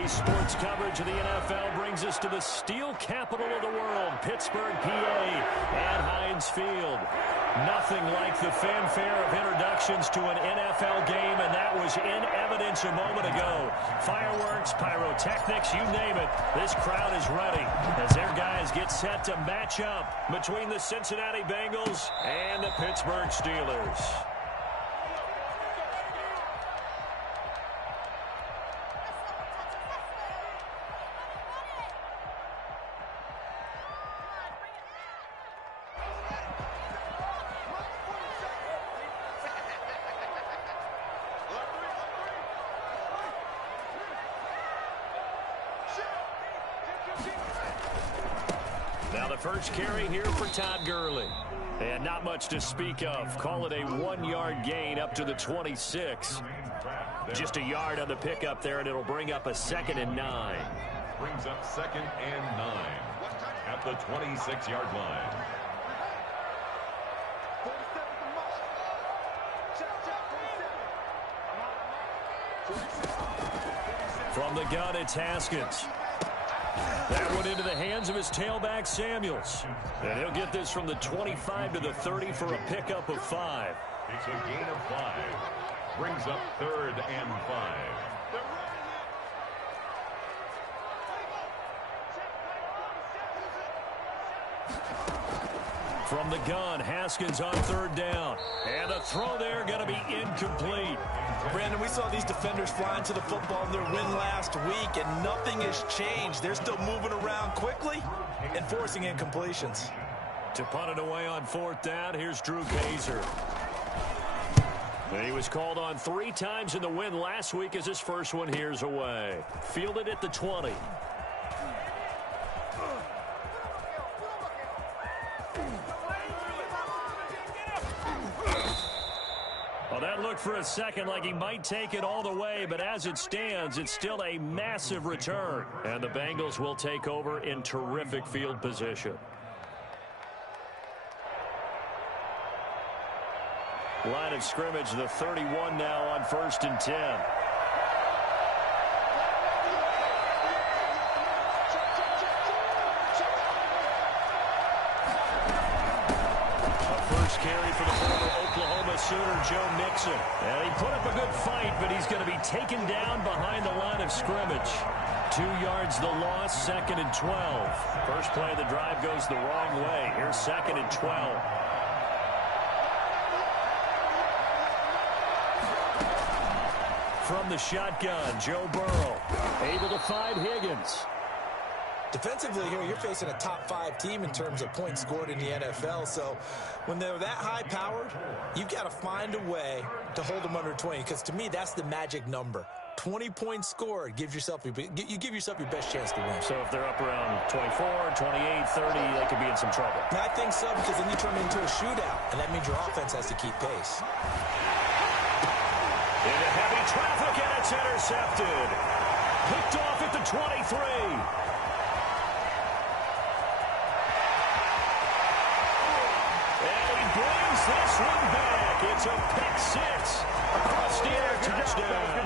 Today's sports coverage of the NFL brings us to the steel capital of the world, Pittsburgh, PA, and Heinz Field. Nothing like the fanfare of introductions to an NFL game, and that was in evidence a moment ago. Fireworks, pyrotechnics, you name it, this crowd is ready as their guys get set to match up between the Cincinnati Bengals and the Pittsburgh Steelers. Now the first carry here for Todd Gurley. And not much to speak of. Call it a 1-yard gain up to the 26. Just a yard on the pickup there, and it'll bring up a 2nd and 9. Brings up 2nd and 9 at the 26-yard line. From the gun, it's Haskins. That one into the hands of his tailback, Samuels. And he'll get this from the 25 to the 30 for a pickup of 5. It's a gain of 5. Brings up 3rd and 5. From the gun, Haskins on 3rd down. And a throw there going to be incomplete. Brandon, we saw these defenders flying to the football in their win last week, and nothing has changed. They're still moving around quickly and forcing incompletions. To punt it away on 4th down, here's Drew Kaiser. He was called on 3 times in the win last week as his first one here's away. Fielded at the 20. Well, that looked for a second like he might take it all the way, but as it stands, it's still a massive return. And the Bengals will take over in terrific field position. Line of scrimmage, the 31 now on 1st and 10. Carry for the former Oklahoma Sooner, Joe Mixon. And he put up a good fight, but he's going to be taken down behind the line of scrimmage. 2 yards the loss, 2nd and 12. First play of the drive goes the wrong way. Here's 2nd and 12. From the shotgun, Joe Burrow able to find Higgins. Defensively here, you're facing a top 5 team in terms of points scored in the NFL. So when they're that high-powered, you've got to find a way to hold them under 20. Because to me, that's the magic number. 20 points scored gives yourself you give yourself your best chance to win. So if they're up around 24, 28, 30, they could be in some trouble. And I think so, because then you turn it into a shootout, and that means your offense has to keep pace. Into heavy traffic, and it's intercepted. Picked off at the 23. This one back. It's a pick 6. Across the air, touchdown.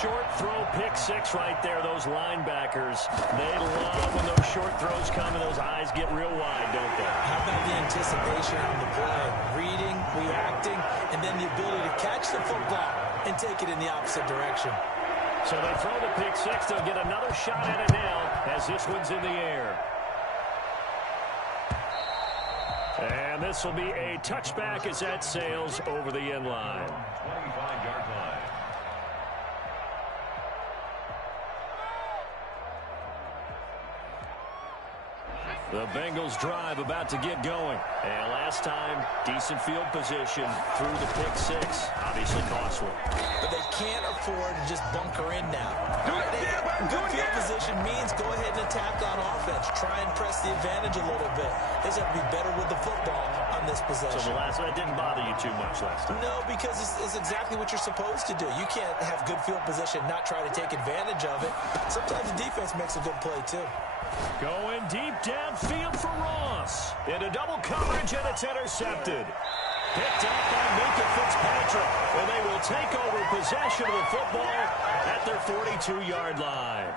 Short throw, pick 6 right there. Those linebackers, they love when those short throws come and those eyes get real wide, don't they? How about the anticipation on the play? Reading, reacting, and then the ability to catch the football and take it in the opposite direction. So they throw the pick 6. They'll get another shot at it now as this one's in the air. And this will be a touchback as that sails over the end line. 25-yard line. The Bengals drive about to get going. And last time, decent field position through the pick 6. Obviously costly. But they can't afford to just bunker in now. Good field position means go ahead and attack on offense. Try and press the advantage a little bit. They just have to be better with the football on this possession. So the last one didn't bother you too much last time? No, because it's exactly what you're supposed to do. You can't have good field position, not try to take advantage of it. Sometimes the defense makes a good play, too. Going deep downfield for Ross. Into double coverage, and it's intercepted. Picked up by Minkah Fitzpatrick. And they will take over possession of the football at their 42-yard line.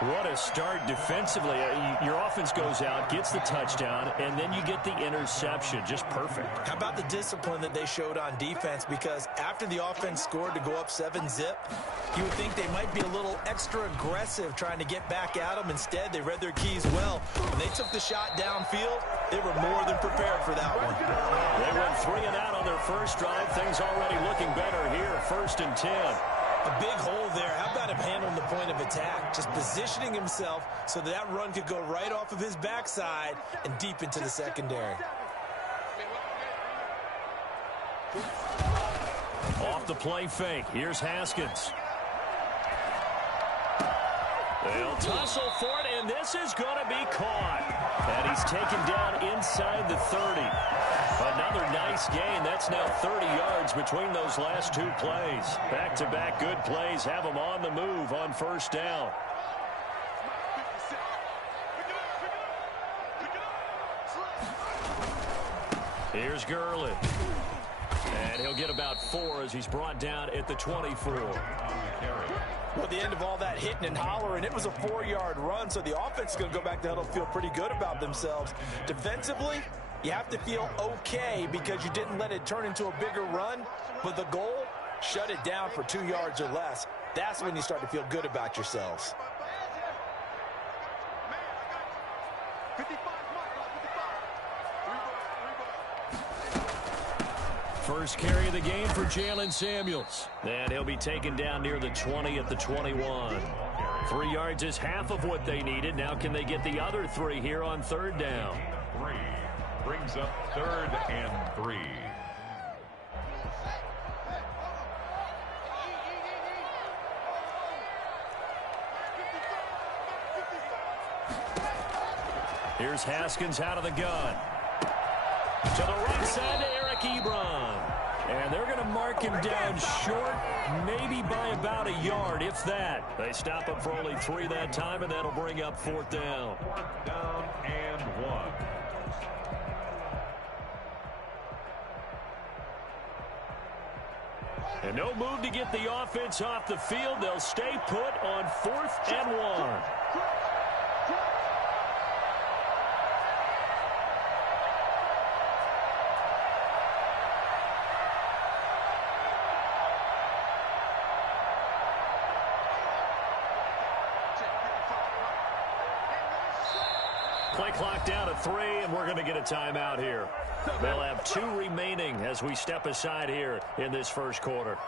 What a start defensively. Your offense goes out, gets the touchdown, and then you get the interception. Just perfect. How about the discipline that they showed on defense? Because after the offense scored to go up 7-zip, you would think they might be a little extra aggressive trying to get back at them. Instead, they read their keys well. When they took the shot downfield, they were more than prepared for that one. They went 3 and out on their first drive. Things already looking better here. 1st and 10. A big hole there. How about him handling the point of attack? Just positioning himself so that run could go right off of his backside and deep into the secondary. Off the play fake. Here's Haskins. They'll tussle for it, and this is going to be caught. And he's taken down inside the 30. Another nice gain. That's now 30 yards between those last 2 plays. Back-to-back good plays have them on the move on 1st down. Here's Gurley. And he'll get about 4 as he's brought down at the 24. Well, at the end of all that hitting and hollering, it was a 4-yard run, so the offense is going to go back to huddle, feel pretty good about themselves. Defensively, you have to feel okay because you didn't let it turn into a bigger run, but the goal, shut it down for 2 yards or less. That's when you start to feel good about yourselves. First carry of the game for Jalen Samuels. And he'll be taken down near the 20 at the 21. 3 yards is half of what they needed. Now can they get the other 3 here on 3rd down? 3 brings up 3rd and 3. Here's Haskins out of the gun. To the right side to Eric Ebron. And they're going to mark him down short, maybe by about a yard, if that. They stop him for only 3 that time, and that'll bring up 4th down. 4th down and 1. And no move to get the offense off the field. They'll stay put on 4th and 1. Play clock down to 3, and we're going to get a timeout here. They'll have 2 remaining as we step aside here in this first quarter.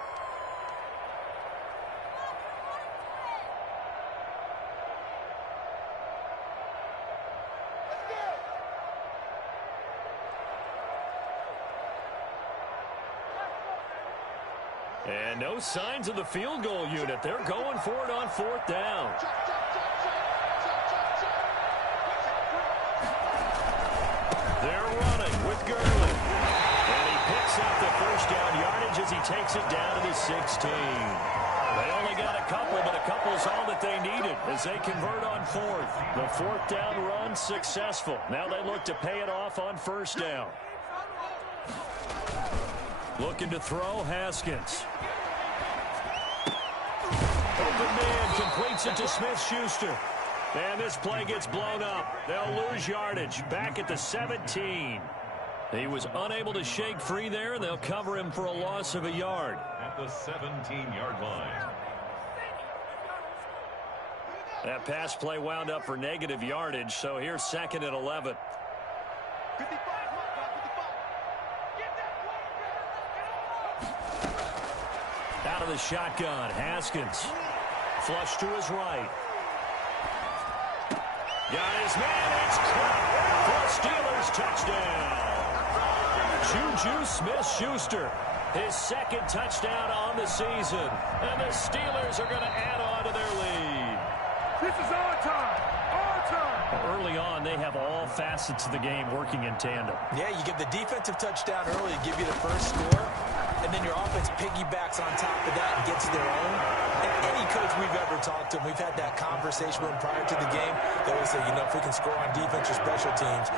And no signs of the field goal unit. They're going for it on 4th down. They're running with Gurley. And he picks up the first down yardage as he takes it down to the 16. They only got a couple, but a couple's all that they needed as they convert on 4th. The 4th down run successful. Now they look to pay it off on 1st down. Looking to throw, Haskins. Open man completes it to Smith-Schuster. And this play gets blown up. They'll lose yardage back at the 17. He was unable to shake free there, and they'll cover him for a loss of a yard. At the 17-yard line. That pass play wound up for negative yardage, so here's 2nd and 11. Out of the shotgun, Haskins. Flush to his right. Got his man, it's caught for a Steelers touchdown. Juju Smith-Schuster, his 2nd touchdown on the season. And the Steelers are going to add on to their lead. This is our time. Our time. Early on, they have all facets of the game working in tandem. Yeah, you get the defensive touchdown early to give you the first score, and then your offense piggybacks on top of that and gets their own. And any coach we've ever talked to, we've had that conversation with them prior to the game. They always say, you know, if we can score on defense or special teams,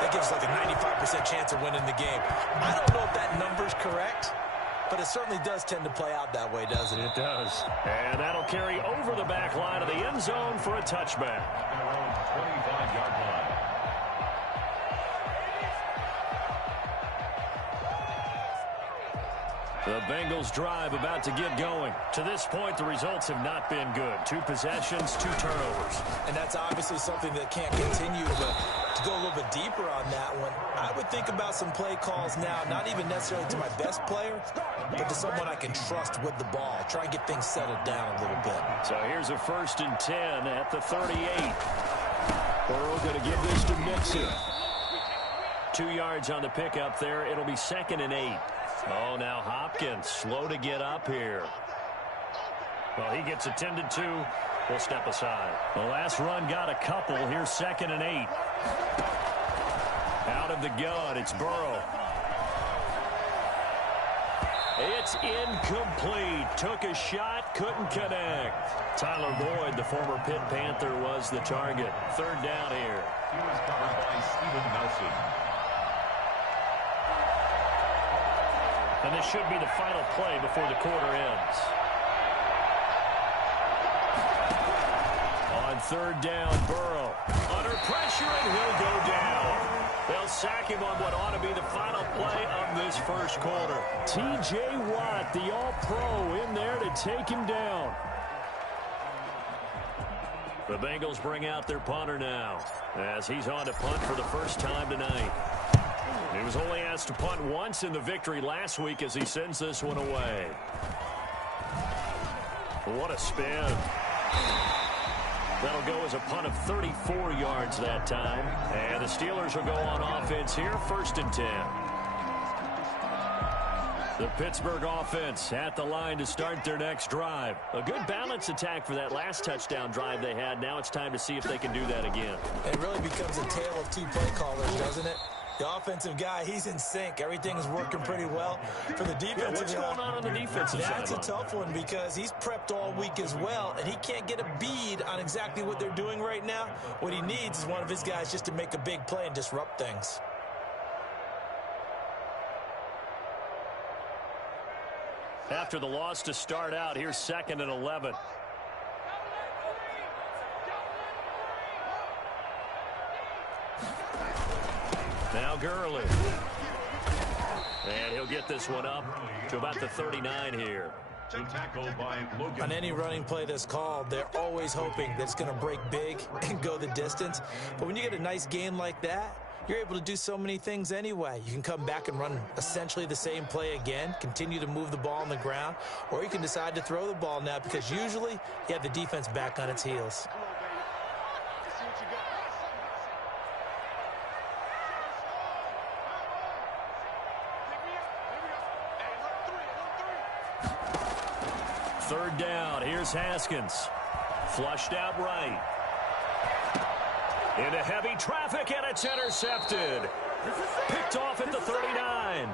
That gives like a 95% chance of winning the game. I don't know if that number's correct, but it certainly does tend to play out that way, doesn't it? It does. And that'll carry over the back line of the end zone for a touchback. Their own 25-yard line. The Bengals drive about to get going. To this point, the results have not been good. 2 possessions, 2 turnovers. And that's obviously something that can't continue, but to go a little bit deeper on that one, I would think about some play calls now, not even necessarily to my best player, but to someone I can trust with the ball. Try and get things settled down a little bit. So here's a 1st and 10 at the 38. Burrow going to give this to Mixon. 2 yards on the pickup there. It'll be 2nd and 8. Oh, now Hopkins slow to get up here. Well, he gets attended to. We'll step aside. The last run got a couple. Here's 2nd and 8. Out of the gun, it's Burrow. It's incomplete. Took a shot, couldn't connect. Tyler Boyd, the former Pitt Panther, was the target. 3rd down here. He was covered by Steven Nelson. And this should be the final play before the quarter ends. On 3rd down, Burrow. Under pressure, and he'll go down. They'll sack him on what ought to be the final play of this 1st quarter. T.J. Watt, the All-Pro, in there to take him down. The Bengals bring out their punter now, as he's on to punt for the first time tonight. He was only asked to punt once in the victory last week as he sends this one away. What a spin. That'll go as a punt of 34 yards that time. And the Steelers will go on offense here, 1st and 10. The Pittsburgh offense at the line to start their next drive. A good balance attack for that last touchdown drive they had. Now it's time to see if they can do that again. It really becomes a tale of 2 play callers, doesn't it? The offensive guy, he's in sync. Everything's working pretty well. For the defensive what's going on the defensive side? That's a tough one because he's prepped all week as well, and he can't get a bead on exactly what they're doing right now. What he needs is one of his guys just to make a big play and disrupt things. After the loss to start out, here's 2nd and 11. Now Gurley. And he'll get this one up to about the 39 here. On any running play that's called, they're always hoping that it's going to break big and go the distance. But when you get a nice game like that, you're able to do so many things anyway. You can come back and run essentially the same play again, continue to move the ball on the ground, or you can decide to throw the ball now because usually you have the defense back on its heels. Third down. Here's Haskins. Flushed out right. Into heavy traffic, and it's intercepted. Picked off at the 39.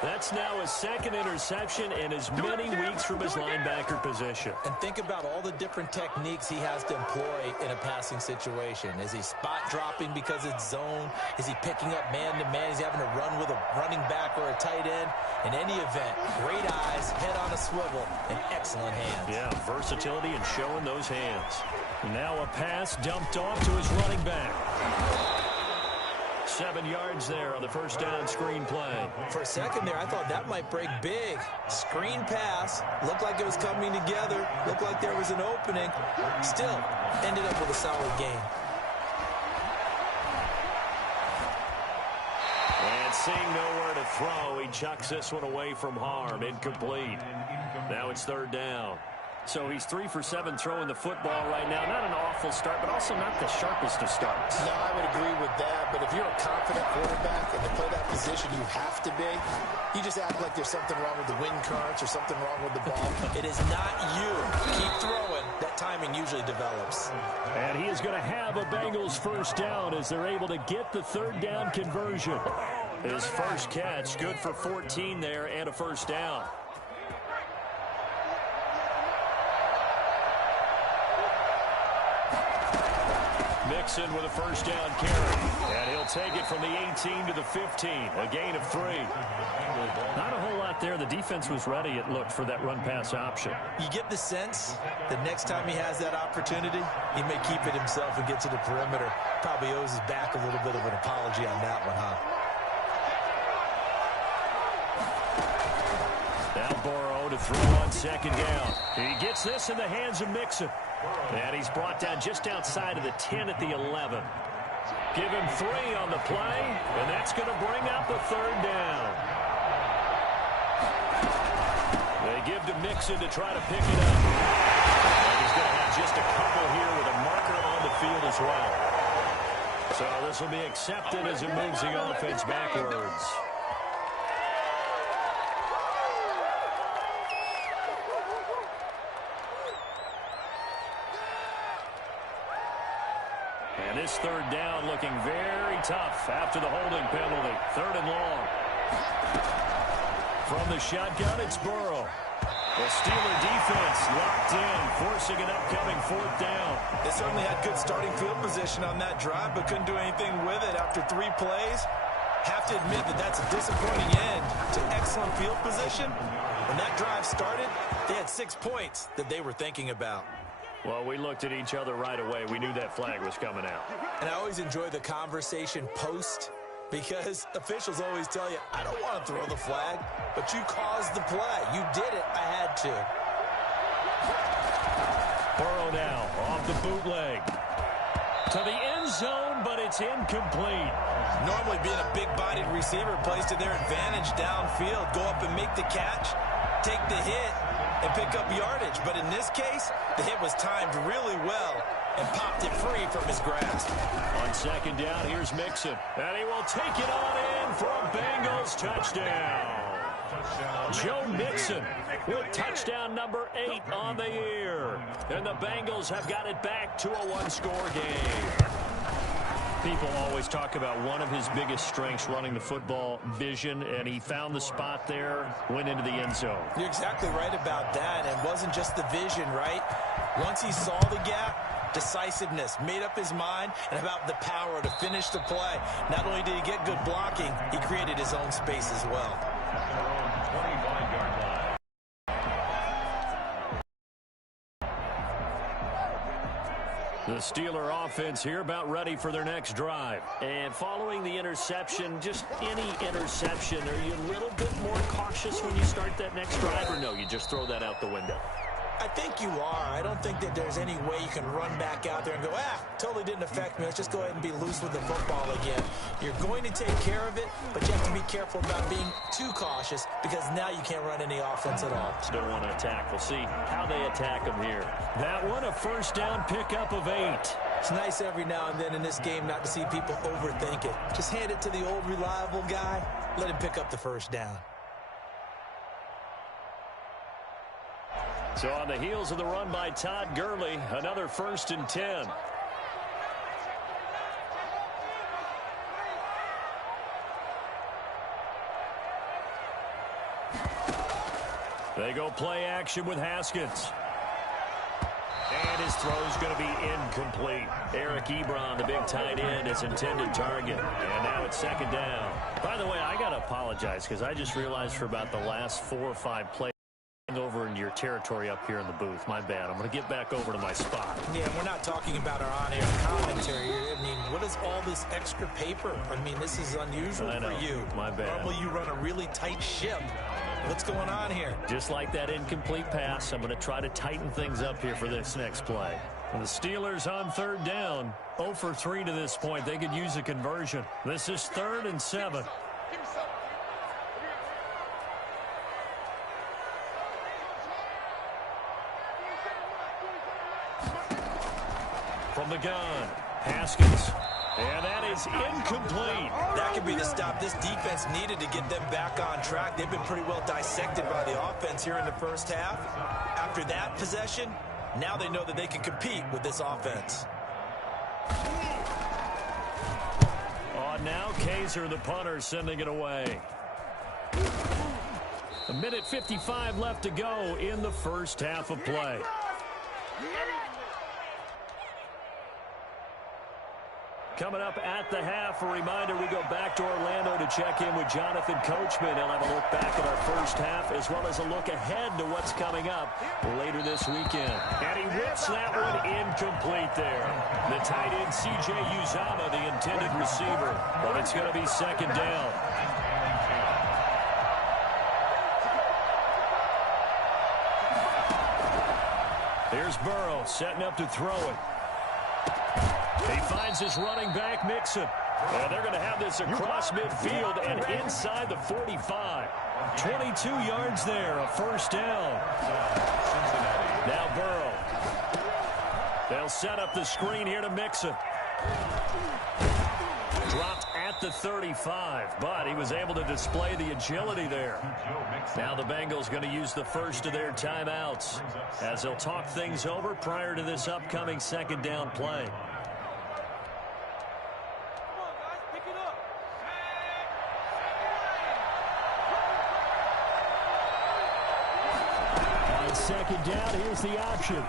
That's now his 2nd interception in as many weeks from his linebacker position. And think about all the different techniques he has to employ in a passing situation. Is he spot dropping because it's zone? Is he picking up man-to-man? Is he having to run with a running back or a tight end? In any event, great eyes, head on a swivel, and excellent hands. Yeah, versatility and showing those hands. Now a pass dumped off to his running back. 7 yards there on the first down screen play. For a second there, I thought that might break big. Screen pass. Looked like it was coming together. Looked like there was an opening. Still, ended up with a solid game. And seeing nowhere to throw, he chucks this one away from harm. Incomplete. Now it's 3rd down. So he's 3 for 7 throwing the football right now. Not an awful start, but also not the sharpest of starts. No, I would agree with that. But if you're a confident quarterback and to play that position you have to be, you just act like there's something wrong with the wind currents or something wrong with the ball. It is not you. Keep throwing. That timing usually develops. And he is going to have a Bengals first down as they're able to get the 3rd down conversion. His first catch, good for 14 there and a first down. Mixon with a first down carry. And he'll take it from the 18 to the 15. A gain of 3. Not a whole lot there. The defense was ready, it looked, for that run-pass option. You get the sense that next time he has that opportunity, he may keep it himself and get to the perimeter. Probably owes his back a little bit of an apology on that one, huh? Now Burrow to throw on second down. He gets this in the hands of Mixon. And he's brought down just outside of the 10 at the 11. Give him 3 on the play, and that's going to bring up a third down. They give to Mixon to try to pick it up. And he's going to have just a couple here with a marker on the field as well. So this will be accepted as it moves the offense backwards. And this third down looking very tough after the holding penalty. 3rd and long. From the shotgun, it's Burrow. The Steeler defense locked in, forcing an upcoming 4th down. They certainly had good starting field position on that drive, but couldn't do anything with it after 3 plays. Have to admit that that's a disappointing end to excellent field position. When that drive started, they had 6 points that they were thinking about. Well, we looked at each other right away. We knew that flag was coming out. And I always enjoy the conversation post, because officials always tell you, I don't want to throw the flag, but you caused the play. You did it. I had to. Burrow now off the bootleg. To the end zone, but it's incomplete. Normally being a big-bodied receiver plays to their advantage downfield. Go up and make the catch, take the hit, and pick up yardage. But in this case, the hit was timed really well and popped it free from his grasp. On second down, here's Mixon. And he will take it on in for a Bengals touchdown. Joe Mixon with touchdown number 8 on the year. And the Bengals have got it back to a 1-score game. People always talk about one of his biggest strengths running the football, vision, and he found the spot there, went into the end zone. You're exactly right about that. And it wasn't just the vision, right? Once he saw the gap, decisiveness, made up his mind, and about the power to finish the play. Not only did he get good blocking, he created his own space as well. 25-yard line. The Steeler offense here about ready for their next drive. And following the interception, just any interception, are you a little bit more cautious when you start that next drive, or no, you just throw that out the window? I think you are. I don't think that there's any way you can run back out there and go, totally didn't affect me. Let's just go ahead and be loose with the football again. You're going to take care of it, but you have to be careful about being too cautious because now you can't run any offense at all. Don't want to attack. We'll see how they attack them here. That one, a first down pickup of 8. It's nice every now and then in this game not to see people overthink it. Just hand it to the old reliable guy. Let him pick up the first down. So on the heels of the run by Todd Gurley, another 1st and 10. They go play action with Haskins. And his throw is going to be incomplete. Eric Ebron, the big tight end, is intended target. And now it's 2nd down. By the way, I got to apologize because I just realized for about the last 4 or 5 plays, over into your territory up here in the booth. My bad. I'm going to get back over to my spot. Yeah, we're not talking about our on-air commentary. I mean, what is all this extra paper? I mean, this is unusual for you. My bad. Normally you run a really tight ship. What's going on here? Just like that incomplete pass, I'm going to try to tighten things up here for this next play. And the Steelers on 3rd down, 0 for 3 to this point. They could use a conversion. This is 3rd and 7. From the gun, Haskins. And that is incomplete. That could be the stop this defense needed to get them back on track. They've been pretty well dissected by the offense here in the first half. After that possession, now they know that they can compete with this offense. Now Kaiser, the punter, sending it away. 1:55 left to go in the first half of play. Coming up at the half, a reminder, we go back to Orlando to check in with Jonathan Coachman. He'll have a look back at our first half as well as a look ahead to what's coming up later this weekend. And he whips that one incomplete there. The tight end, C.J. Uzomah, the intended receiver. But it's going to be second down. Here's Burrow setting up to throw it. He finds his running back, Mixon. And they're going to have this across midfield and inside the 45. 22 yards there, a first down. Now Burrow. They'll set up the screen here to Mixon. Dropped at the 35, but he was able to display the agility there. Now the Bengals going to use the first of their timeouts as they'll talk things over prior to this upcoming second down play. Second down, here's the option.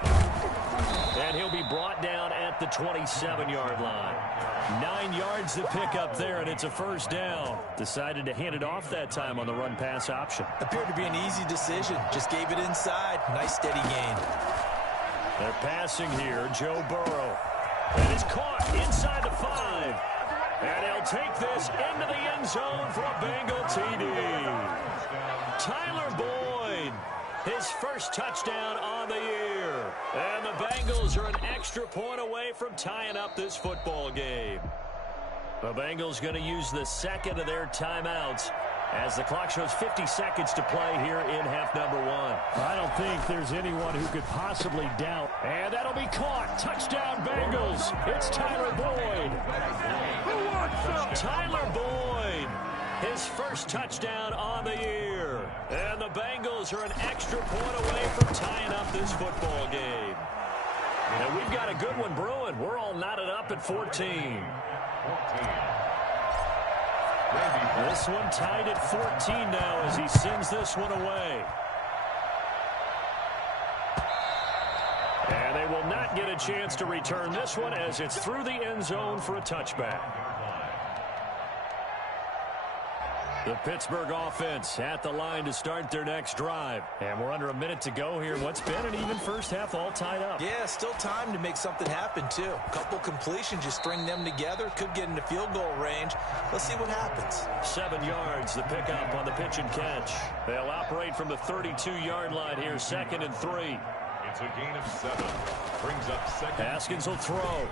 And he'll be brought down at the 27-yard line. 9 yards to pick up there, and it's a first down. Decided to hand it off that time on the run-pass option. Appeared to be an easy decision. Just gave it inside. Nice, steady gain. They're passing here. Joe Burrow. And it's caught inside the 5. And he'll take this into the end zone for a Bengal TD. Tyler Boyd. His first touchdown on the year. And the Bengals are an extra point away from tying up this football game. The Bengals going to use the second of their timeouts as the clock shows 50 seconds to play here in half number 1. I don't think there's anyone who could possibly doubt. And that'll be caught. Touchdown Bengals. It's Tyler Boyd. Tyler Boyd. His first touchdown on the year. And the Bengals are an extra point away from tying up this football game. And we've got a good one brewing. We're all knotted up at 14. This one tied at 14 now as he sends this one away. And they will not get a chance to return this one as it's through the end zone for a touchback. The Pittsburgh offense at the line to start their next drive. And we're under a minute to go here. What's been an even first half all tied up. Yeah, still time to make something happen, too. A couple completions, you string them together. Could get into field goal range. Let's see what happens. 7 yards, the pickup on the pitch and catch. They'll operate from the 32-yard line here, 2nd and 3. It's a gain of 7. Brings up second. Haskins will throw.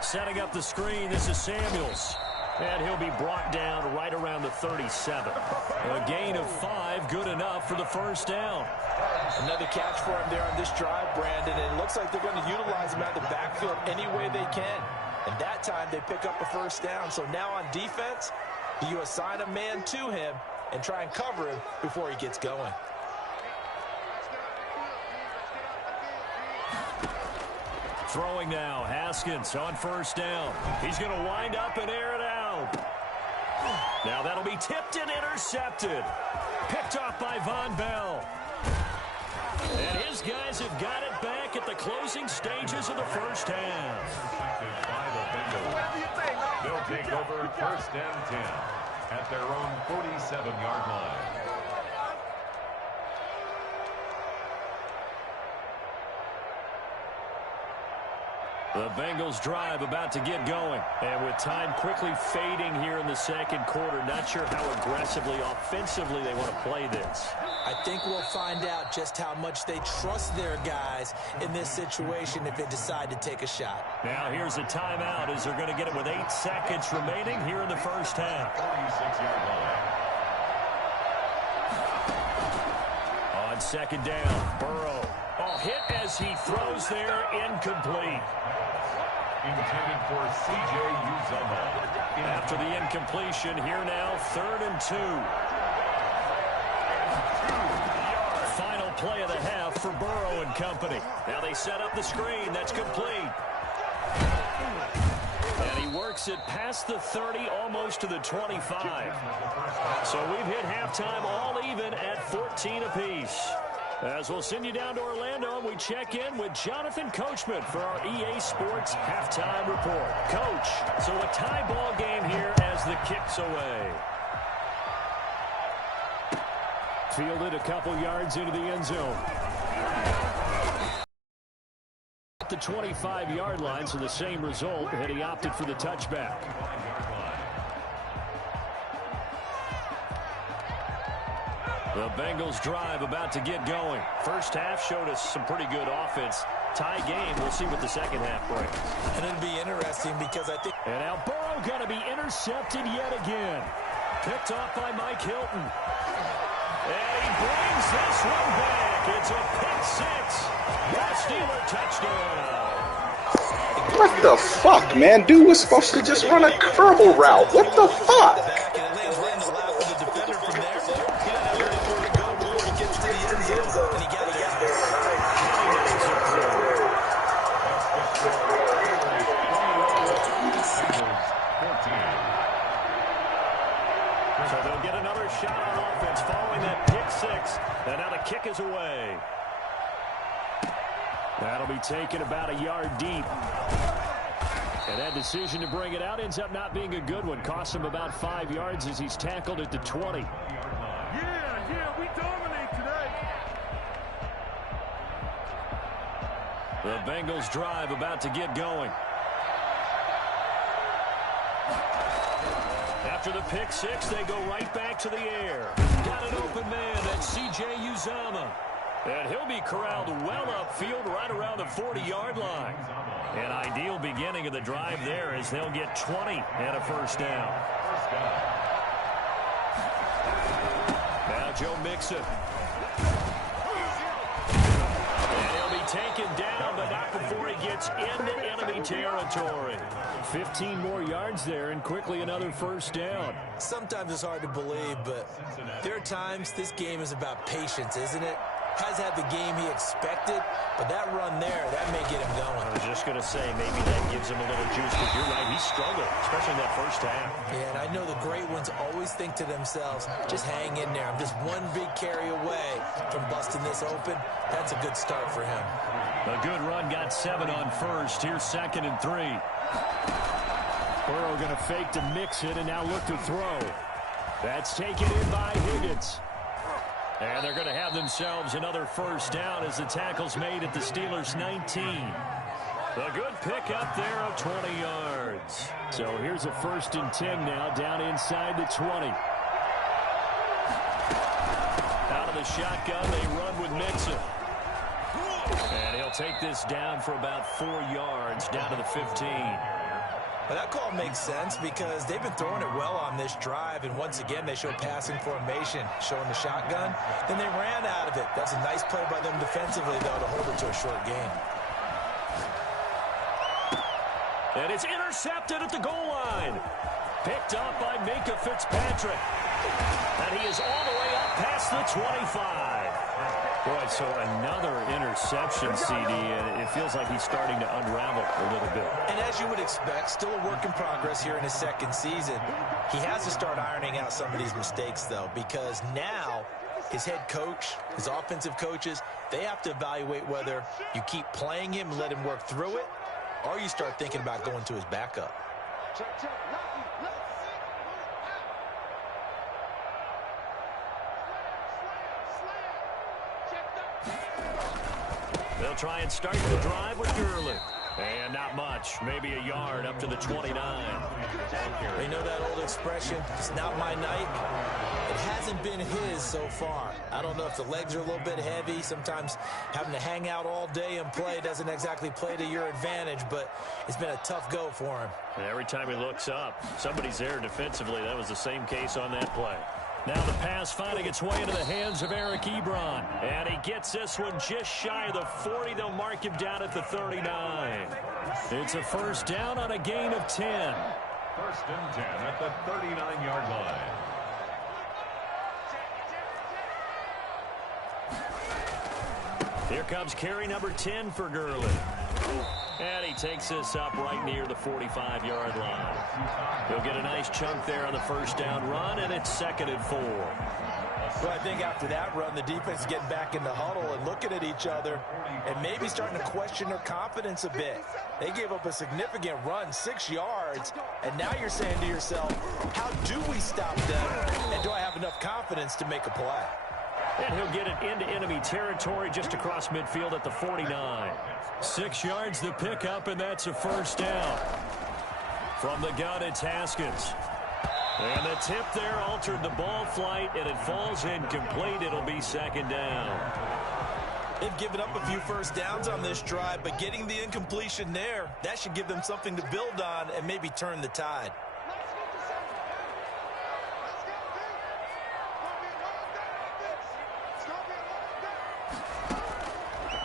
Setting up the screen, this is Samuels. And he'll be brought down right around the 37. A gain of 5, good enough for the first down. Another catch for him there on this drive, Brandon. And it looks like they're going to utilize him out of the backfield any way they can. And that time they pick up a first down. So now on defense, do you assign a man to him and try and cover him before he gets going? Throwing now, Haskins on first down. He's going to wind up and air it out. Now that'll be tipped and intercepted. Picked off by Von Bell. And his guys have got it back at the closing stages of the first half. They'll take over 1st and 10 at their own 47-yard line. The Bengals drive about to get going. And with time quickly fading here in the second quarter, not sure how aggressively, offensively they want to play this. I think we'll find out just how much they trust their guys in this situation if they decide to take a shot. Now here's a timeout as they're going to get it with 8 seconds remaining here in the first half. 46-yard line. On second down, Burrow. Oh, hit as he throws there, incomplete. Intended for C.J. Uzomah. After the incompletion, here now, 3rd and 2. Final play of the half for Burrow and company. Now they set up the screen. That's complete. And he works it past the 30, almost to the 25. So we've hit halftime all even at 14 apiece. As we'll send you down to Orlando, and we check in with Jonathan Coachman for our EA Sports Halftime Report. Coach, so a tie ball game here as the kick's away. Fielded a couple yards into the end zone. At the 25-yard line, so the same result, and he opted for the touchback. The Bengals drive about to get going. First half showed us some pretty good offense. Tie game. We'll see what the second half brings. And it'll be interesting because I think... And now Burrow going to be intercepted yet again. Picked off by Mike Hilton. And he brings this one back. It's a pick six. A Steeler touchdown. What the fuck, man? Dude was supposed to just run a curl route. What the fuck? So they'll get another shot on offense following that pick six. And now the kick is away. That'll be taken about a yard deep. And that decision to bring it out ends up not being a good one. Cost him about 5 yards as he's tackled at the 20. Yeah, we dominate today. The Bengals drive about to get going. After the pick six, they go right back to the air. Got an open man. That's C.J. Uzomah. And he'll be corralled well upfield right around the 40-yard line. An ideal beginning of the drive there as they'll get 20 and a first down. Now Joe Mixon. And he'll be taken down, but not before he gets into enemy territory. 15 more yards there and quickly another first down. Sometimes it's hard to believe, but there are times this game is about patience, isn't it? Has had the game he expected, but that run there, that may get him going. I was just going to say, maybe that gives him a little juice, because you're right, he struggled, especially in that first half. Yeah, and I know the great ones always think to themselves, just hang in there. I'm just one big carry away from busting this open. That's a good start for him. A good run, got 7 on first. Here's 2nd and 3. Burrow going to fake to mix it and now look to throw. That's taken in by Higgins. And they're going to have themselves another first down as the tackle's made at the Steelers' 19. A good pick up there of 20 yards. So here's a 1st and 10 now down inside the 20. Out of the shotgun, they run with Mixon. And he'll take this down for about 4 yards down to the 15. Well, that call makes sense because they've been throwing it well on this drive, and once again they show passing formation, showing the shotgun. Then they ran out of it. That's a nice play by them defensively, though, to hold it to a short gain. And it's intercepted at the goal line. Picked up by Minkah Fitzpatrick. And he is all the way up past the 25. Boy, so another interception, CD, and it feels like he's starting to unravel a little bit. And as you would expect, still a work in progress here in his 2nd season. He has to start ironing out some of these mistakes, though, because now his head coach, his offensive coaches, they have to evaluate whether you keep playing him and let him work through it, or you start thinking about going to his backup. They'll try and start the drive with Gurley. And not much, maybe a yard up to the 29. You know that old expression, it's not my night? It hasn't been his so far. I don't know if the legs are a little bit heavy. Sometimes having to hang out all day and play doesn't exactly play to your advantage, but it's been a tough go for him. And every time he looks up, somebody's there defensively. That was the same case on that play. Now the pass finding its way into the hands of Eric Ebron. And he gets this one just shy of the 40. They'll mark him down at the 39. It's a first down on a gain of 10. 1st and 10 at the 39-yard line. Here comes carry number 10 for Gurley. And he takes this up right near the 45-yard line. He'll get a nice chunk there on the first down run, and it's 2nd and 4. Well, I think after that run, the defense is getting back in the huddle and looking at each other and maybe starting to question their confidence a bit. They gave up a significant run, 6 yards, and now you're saying to yourself, how do we stop them, and do I have enough confidence to make a play? And he'll get it into enemy territory just across midfield at the 49. 6 yards the pickup, and that's a first down. From the gun, it's Haskins. And the tip there altered the ball flight, and it falls incomplete. It'll be second down. They've given up a few first downs on this drive, but getting the incompletion there, that should give them something to build on and maybe turn the tide.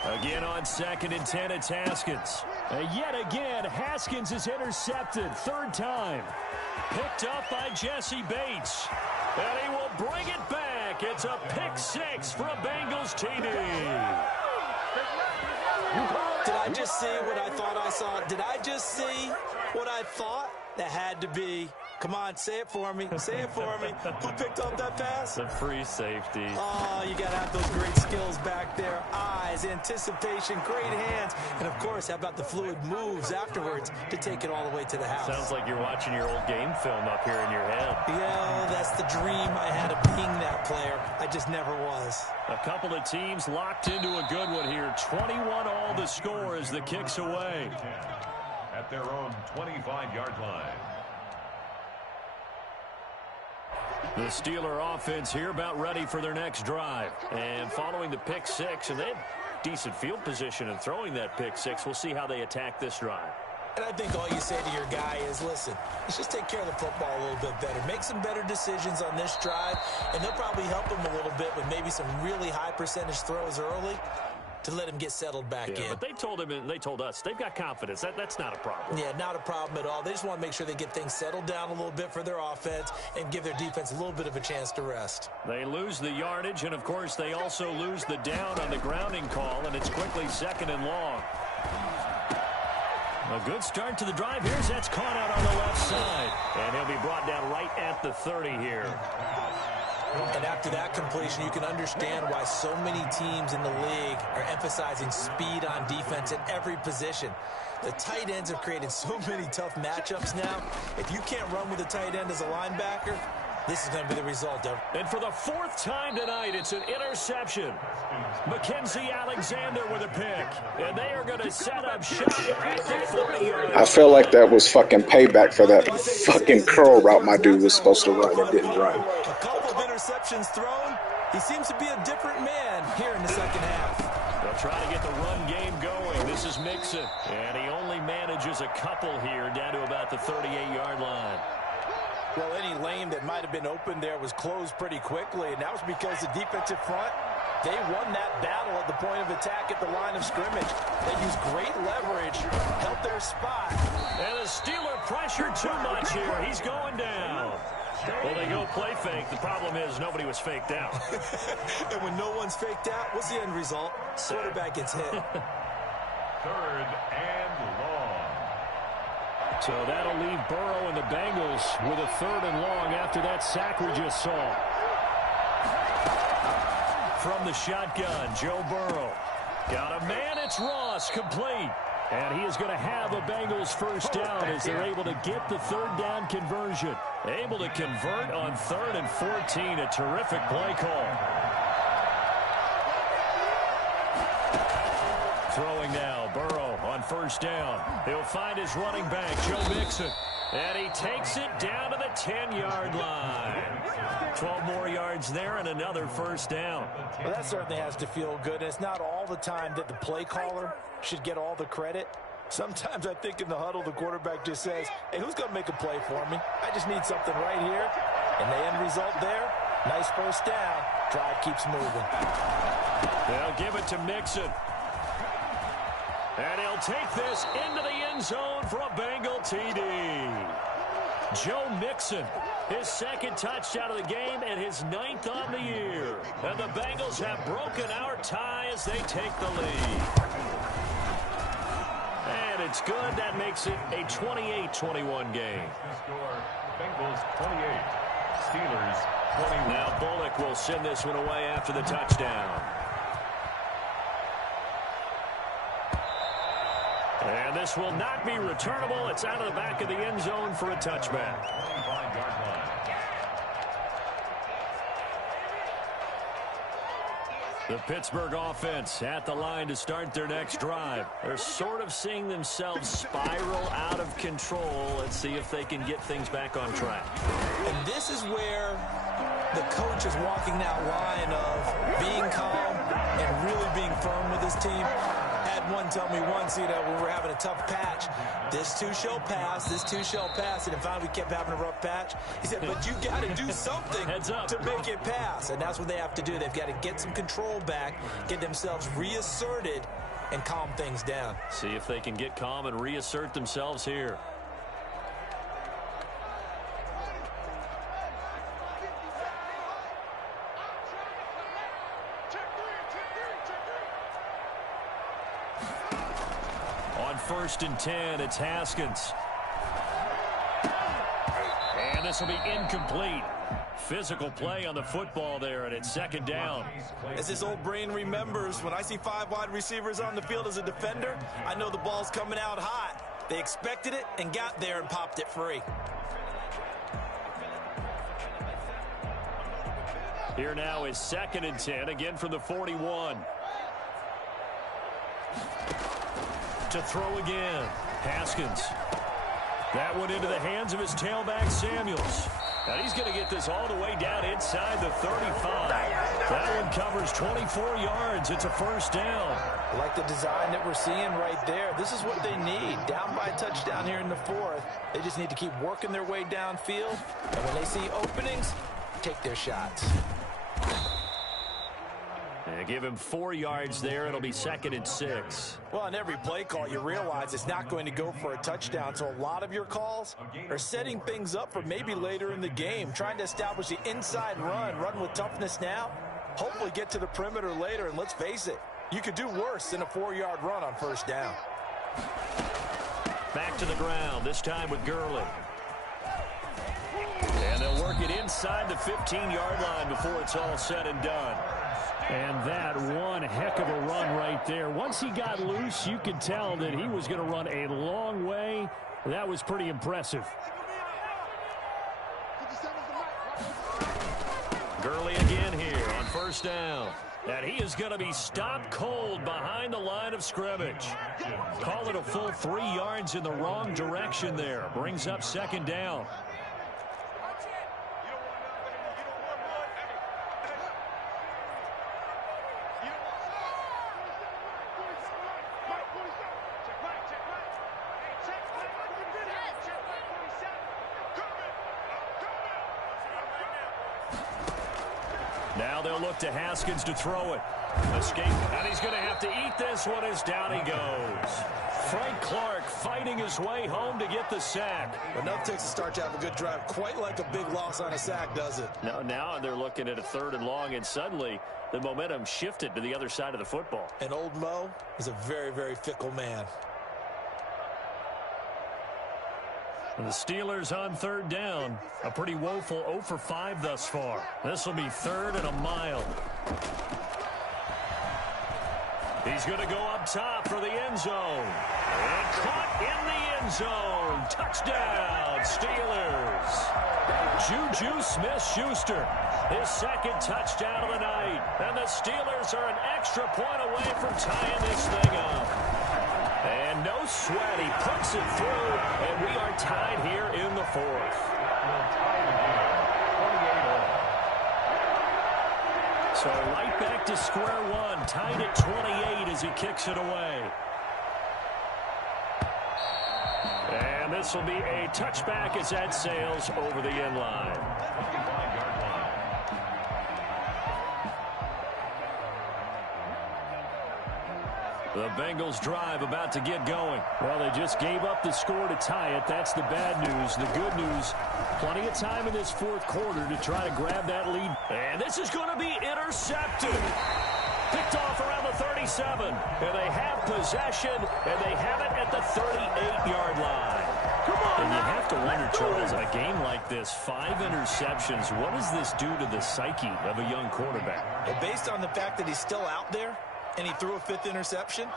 Again on 2nd and 10, it's Haskins. Yet again, Haskins is intercepted. Third time. Picked up by Jesse Bates. And he will bring it back. It's a pick 6 for a Bengals TD. Did I just see what I thought I saw? Did I just see what I thought? That had to be. Come on, say it for me. Say it for me. Who picked up that pass? The free safety. Oh, you got to have those great skills back there. Eyes, anticipation, great hands. And, of course, how about the fluid moves afterwards to take it all the way to the house? Sounds like you're watching your old game film up here in your head. Yeah, that's the dream I had of being that player. I just never was. A couple of teams locked into a good one here. 21 all the score as the kick's away. At their own 25-yard line. The Steeler offense here about ready for their next drive. And following the pick 6, and they had decent field position in throwing that pick 6. We'll see how they attack this drive. And I think all you say to your guy is, listen, let's just take care of the football a little bit better. Make some better decisions on this drive, and they'll probably help him a little bit with maybe some really high percentage throws early to let him get settled back in. But they told him and they told us they've got confidence. That's not a problem. Yeah, not a problem at all. They just want to make sure they get things settled down a little bit for their offense and give their defense a little bit of a chance to rest. They lose the yardage, and, of course, they also lose the down on the grounding call, and it's quickly 2nd and long. A good start to the drive. Here's that's caught out on the left side. And he'll be brought down right at the 30 here. And after that completion, you can understand why so many teams in the league are emphasizing speed on defense at every position. The tight ends have created so many tough matchups now. If you can't run with a tight end as a linebacker, this is going to be the result of it. And for the 4th time tonight, it's an interception. Mackenzie Alexander with a pick. And they are going to set up shop at the 40-yard. I feel like that was fucking payback for that fucking curl route my dude was supposed to run and didn't run. A couple of interceptions thrown. He seems to be a different man here in the second half. They'll try to get the run game going. This is Mixon. And he only manages a couple here down to about the 38-yard line. Well, any lane that might have been open there was closed pretty quickly, and that was because the defensive front, they won that battle at the point of attack at the line of scrimmage. They used great leverage, held their spot. And the Steeler pressure too much here. He's going down. Well, they go play fake. The problem is nobody was faked out. And when no one's faked out, what's the end result? Quarterback gets hit. 3rd and long. So that'll leave Burrow and the Bengals with a 3rd and long after that sack we just saw. From the shotgun, Joe Burrow. Got a man, it's Ross, complete. And he is going to have a Bengals first down as they're able to get the 3rd down conversion. Able to convert on 3rd and 14. A terrific play call. Throwing now, Burrow on first down. He'll find his running back, Joe Mixon. And he takes it down to the 10-yard line. 12 more yards there and another first down. Well, that certainly has to feel good. It's not all the time that the play caller should get all the credit. Sometimes I think in the huddle, the quarterback just says, hey, who's going to make a play for me? I just need something right here. And the end result there, nice first down. Drive keeps moving. They'll give it to Mixon. And he'll take this into the end zone for a Bengal TD. Joe Mixon, his 2nd touchdown of the game and his 9th on the year. And the Bengals have broken our tie as they take the lead. And it's good. That makes it a 28-21 game. Score, Bengals 28, Steelers Now Bullock will send this one away after the touchdown. And this will not be returnable. It's out of the back of the end zone for a touchback. 25-yard line. The Pittsburgh offense at the line to start their next drive. They're sort of seeing themselves spiral out of control. Let's see if they can get things back on track. And this is where the coach is walking that line of being calm and really being firm with his team. Had one tell me once, when we were having a tough patch, this too shall pass, this too shall pass. And finally we kept having a rough patch. He said, but you got to do something to make it pass. And that's what they have to do. They've got to get some control back, get themselves reasserted, and calm things down. See if they can get calm and reassert themselves here. On 1st and 10, it's Haskins. And this will be incomplete. Physical play on the football there, and it's 2nd down. As this old brain remembers, when I see 5 wide receivers on the field as a defender, I know the ball's coming out hot. They expected it and got there and popped it free. Here now is 2nd and 10, again from the 41. To throw again. Haskins. That one into the hands of his tailback, Samuels. And he's going to get this all the way down inside the 35. That one covers 24 yards. It's a 1st down. I like the design that we're seeing right there. This is what they need. Down by a touchdown here in the 4th. They just need to keep working their way downfield. And when they see openings, take their shots. And give him 4 yards there. It'll be 2nd and 6. Well, on every play call, you realize it's not going to go for a touchdown. So a lot of your calls are setting things up for maybe later in the game, trying to establish the inside run with toughness now, hopefully get to the perimeter later. And let's face it, you could do worse than a 4-yard run on 1st down. Back to the ground, this time with Gurley. And they'll work it inside the 15-yard line before it's all said and done. And that one heck of a run right there. Once he got loose, you could tell that he was going to run a long way. That was pretty impressive. Gurley again here on 1st down. And he is going to be stopped cold behind the line of scrimmage. Call it a full 3 yards in the wrong direction there. Brings up 2nd down. Now they'll look to Haskins to throw it. Escape, and he's going to have to eat this one as down he goes. Frank Clark fighting his way home to get the sack. Enough takes a start to have a good drive, quite like a big loss on a sack, does it? Now they're looking at a 3rd and long, and suddenly the momentum shifted to the other side of the football. And old Mo is a very, very fickle man. And the Steelers on 3rd down. A pretty woeful 0 for 5 thus far. This will be 3rd and a mile. He's going to go up top for the end zone. And caught in the end zone. Touchdown, Steelers. Juju Smith-Schuster, his 2nd touchdown of the night. And the Steelers are an extra point away from tying this thing up. And no sweat, he puts it through, and we are tied here in the 4th. So right back to square one, tied at 28 as he kicks it away. And this will be a touchback as that sails over the end line. The Bengals drive about to get going. Well, they just gave up the score to tie it. That's the bad news. The good news, plenty of time in this 4th quarter to try to grab that lead. And this is going to be intercepted. Picked off around the 37. And they have possession, and they have it at the 38-yard line. Come on, and you have to wonder, Charles, a game like this, 5 interceptions, what does this do to the psyche of a young quarterback? Well, based on the fact that he's still out there and he threw a 5th interception,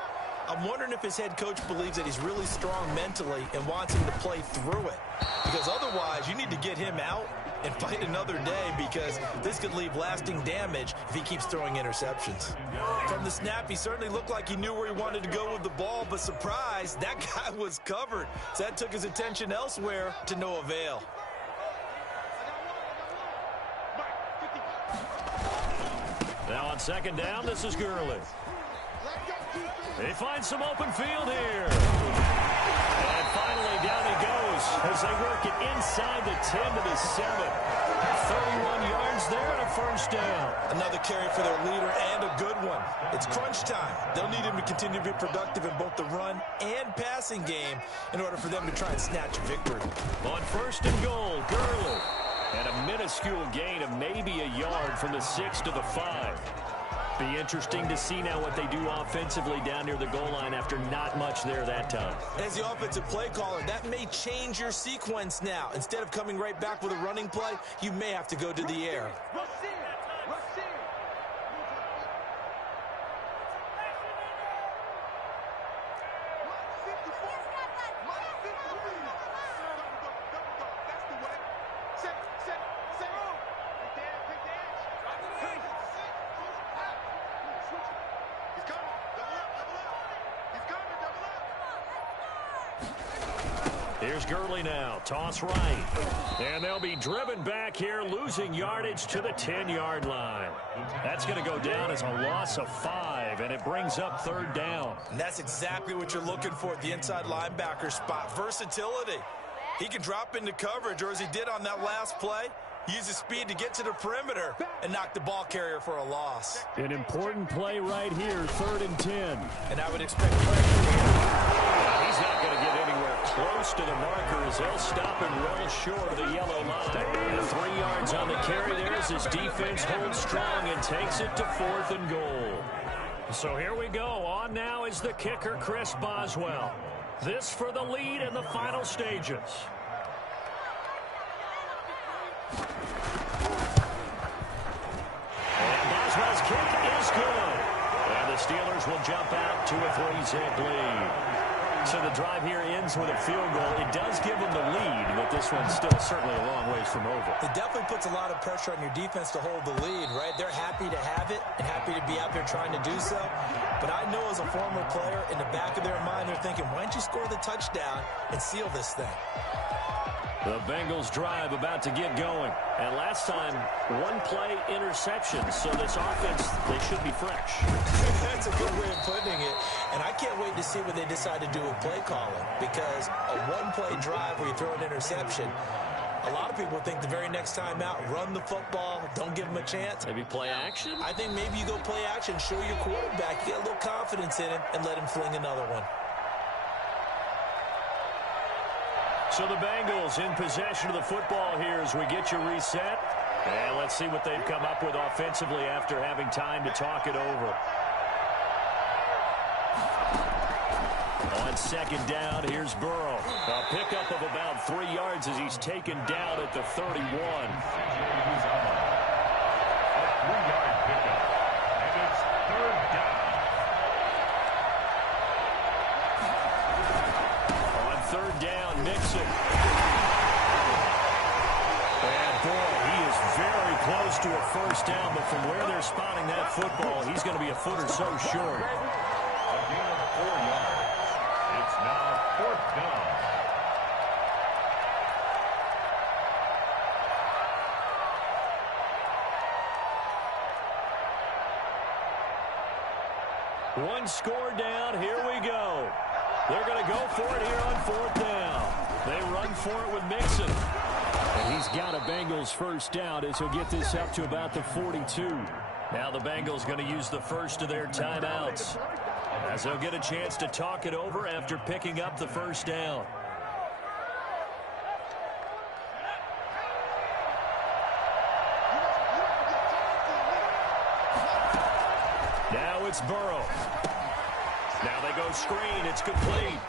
I'm wondering if his head coach believes that he's really strong mentally and wants him to play through it. Because otherwise, you need to get him out and fight another day, because this could leave lasting damage if he keeps throwing interceptions. From the snap, he certainly looked like he knew where he wanted to go with the ball, but surprise, that guy was covered. So that took his attention elsewhere to no avail. Now on 2nd down, this is Gurley. They find some open field here. And finally down he goes as they work it inside the 10 to the 7. 31 yards there and a 1st down. Another carry for their leader and a good one. It's crunch time. They'll need him to continue to be productive in both the run and passing game in order for them to try and snatch a victory. On 1st and goal, Gurley. And a minuscule gain of maybe a yard from the 6 to the 5. Be interesting to see now what they do offensively down near the goal line after not much there that time. As the offensive play caller, that may change your sequence now. Instead of coming right back with a running play, you may have to go to the air. Here's Gurley now. Toss right. And they'll be driven back here, losing yardage to the 10-yard line. That's going to go down as a loss of 5, and it brings up 3rd down. And that's exactly what you're looking for at the inside linebacker spot. Versatility. He can drop into coverage, or as he did on that last play, use his speed to get to the perimeter and knock the ball carrier for a loss. An important play right here, 3rd and 10. And I would expect pressure here. He's not going to get anywhere close to the marker as they'll stop him well short of the yellow line. And 3 yards on the carry there as his defense holds strong and takes it to 4th and goal. So here we go. On now is the kicker, Chris Boswell. This for the lead in the final stages. And Boswell's kick is good. And the Steelers will jump out to a 3-zip lead. So the drive here ends with a field goal. It does give them the lead, but this one's still certainly a long ways from over. It definitely puts a lot of pressure on your defense to hold the lead, right? They're happy to have it and happy to be out there trying to do so. But I know as a former player, in the back of their mind, they're thinking, why don't you score the touchdown and seal this thing? The Bengals drive about to get going. And last time, 1-play interception. So this offense, they should be fresh. That's a good way of putting it. And I can't wait to see what they decide to do with play calling. Because a 1-play drive where you throw an interception, a lot of people think the very next time out, run the football, don't give them a chance. Maybe play action? I think maybe you go play action, show your quarterback, you get a little confidence in him, and let him fling another one. So the Bengals in possession of the football here as we get you reset. And let's see what they've come up with offensively after having time to talk it over. On 2nd down, here's Burrow. A pickup of about 3 yards as he's taken down at the 31. A 3-yard pickup. And it's 3rd down. On 3rd down, Mixon. And boy, he is very close to a 1st down, but from where they're spotting that football, he's going to be a foot or so short. A gain of 4 yards. It's now 4th down. One score down. Here we go. They're going to go for it here on 4th down. They run for it with Mixon. And he's got a Bengals 1st down as he'll get this up to about the 42. Now the Bengals going to use the first of their timeouts as they'll get a chance to talk it over after picking up the 1st down. Now it's Burrow. Now they go screen. It's complete.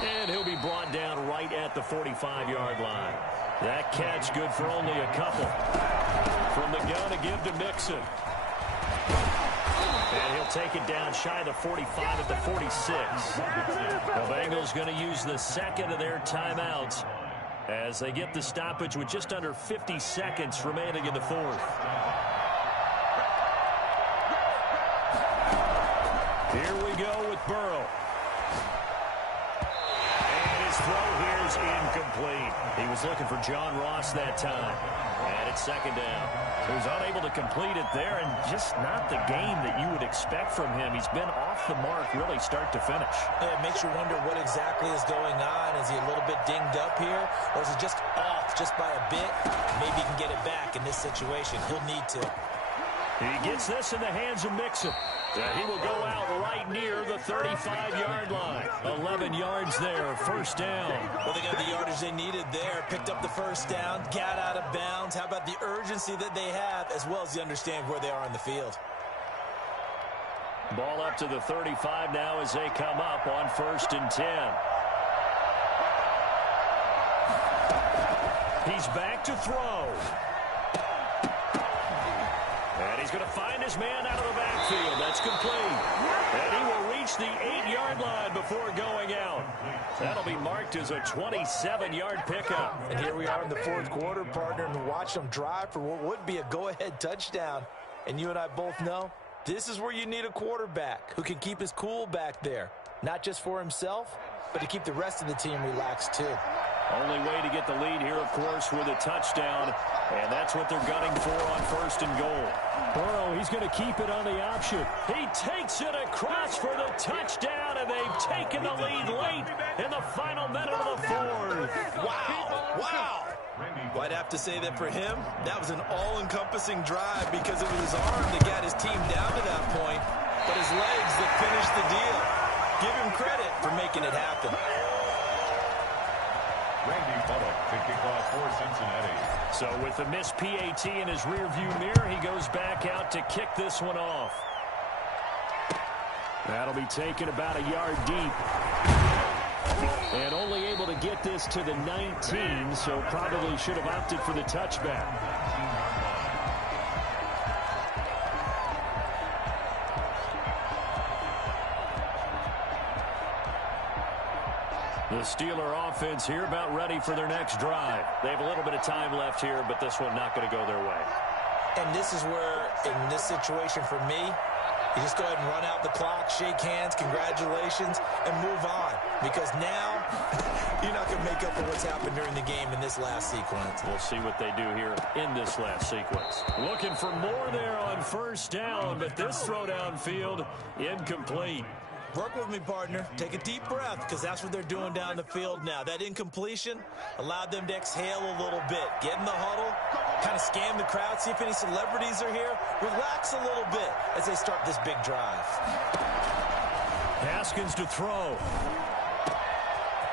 And he'll be brought down right at the 45-yard line. That catch good for only a couple. From the gun to give to Mixon. And he'll take it down shy of the 45 at the 46. The Bengals going to use the second of their timeouts as they get the stoppage with just under 50 seconds remaining in the fourth. Here we go with Burrow. And his throw here is incomplete. He was looking for John Ross that time. And it's second down. He was unable to complete it there, and just not the game that you would expect from him. He's been off the mark really start to finish. Yeah, it makes you wonder what exactly is going on. Is he a little bit dinged up here, or is he just off just by a bit? Maybe he can get it back in this situation. He'll need to. He gets this in the hands of Mixon. He will go out right near the 35-yard line. 11 yards there, first down. Well, they got the yardage they needed there. Picked up the first down, got out of bounds. How about the urgency that they have, as well as the understand where they are on the field? Ball up to the 35 now as they come up on 1st and 10. He's back to throw. And he's going to find his man out of the backfield. That's complete. And he will reach the 8-yard line before going out. That'll be marked as a 27-yard pickup. And here we are in the fourth quarter, partner, and watch them drive for what would be a go-ahead touchdown. And you and I both know this is where you need a quarterback who can keep his cool back there. Not just for himself, but to keep the rest of the team relaxed too. Only way to get the lead here, of course, with a touchdown. And that's what they're gunning for on 1st and goal. Burrow, he's going to keep it on the option. He takes it across for the touchdown, and they've taken the lead late in the final minute of the fourth. Wow. Well, I'd have to say that for him, that was an all-encompassing drive because it was his arm that got his team down to that point, but his legs that finished the deal. Give him credit for making it happen. Randy Bullock to kick off for Cincinnati. So with the missed PAT in his rearview mirror, he goes back out to kick this one off. That'll be taken about a yard deep. And only able to get this to the 19, so probably should have opted for the touchback. The Steeler offense here about ready for their next drive. They have a little bit of time left here, but this one not going to go their way. And this is where, in this situation for me, you just go ahead and run out the clock, shake hands, congratulations, and move on. Because now, you're not going to make up for what's happened during the game in this last sequence. We'll see what they do here in this last sequence. Looking for more there on 1st down, but this throw downfield incomplete. Work with me, partner. Take a deep breath, because that's what they're doing down the field now. That incompletion allowed them to exhale a little bit. Get in the huddle, kind of scan the crowd, see if any celebrities are here. Relax a little bit as they start this big drive. Haskins to throw.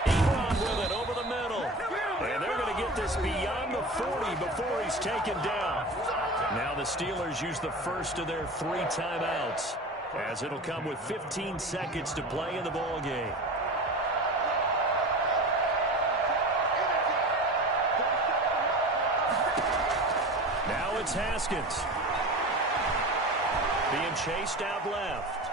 Ebron with it over the middle. And they're going to get this beyond the 40 before he's taken down. Now the Steelers use the first of their 3 timeouts, as it'll come with 15 seconds to play in the ball game. Now it's Haskins. Being chased out left.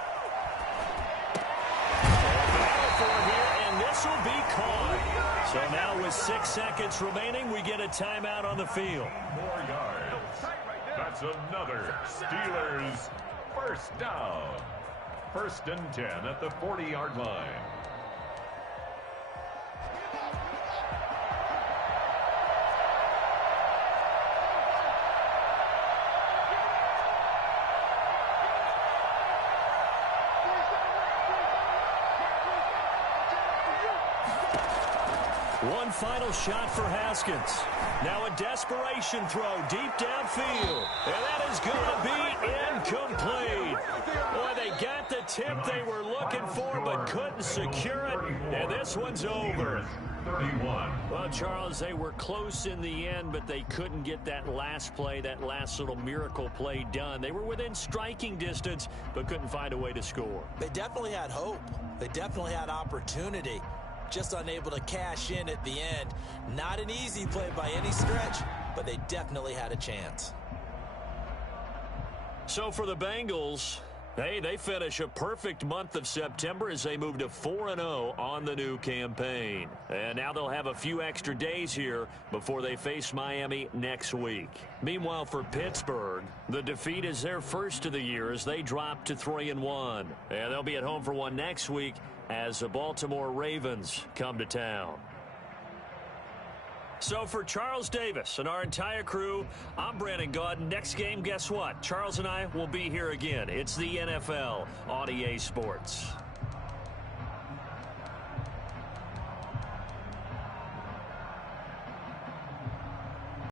And this will be caught. So now with 6 seconds remaining, we get a timeout on the field. More yards. That's another Steelers first down. 1st and 10 at the 40-yard line. One final shot for Haskins. Now a desperation throw deep downfield. And that is going to be incomplete. Boy, they got the tip they were looking for but couldn't secure it. And this one's over. 31. Well, Charles, they were close in the end, but they couldn't get that last play, that last little miracle play done. They were within striking distance, but couldn't find a way to score. They definitely had hope. They definitely had opportunity. just unable to cash in at the end. Not an easy play by any stretch, but they definitely had a chance. So for the Bengals, hey, they finish a perfect month of September as they move to 4-0 on the new campaign. And now they'll have a few extra days here before they face Miami next week. Meanwhile, for Pittsburgh, the defeat is their first of the year as they drop to 3-1. And they'll be at home for one next week as the Baltimore Ravens come to town. So for Charles Davis and our entire crew, I'm Brandon Gaudin. Next game, guess what? Charles and I will be here again. It's the NFL on EA Sports.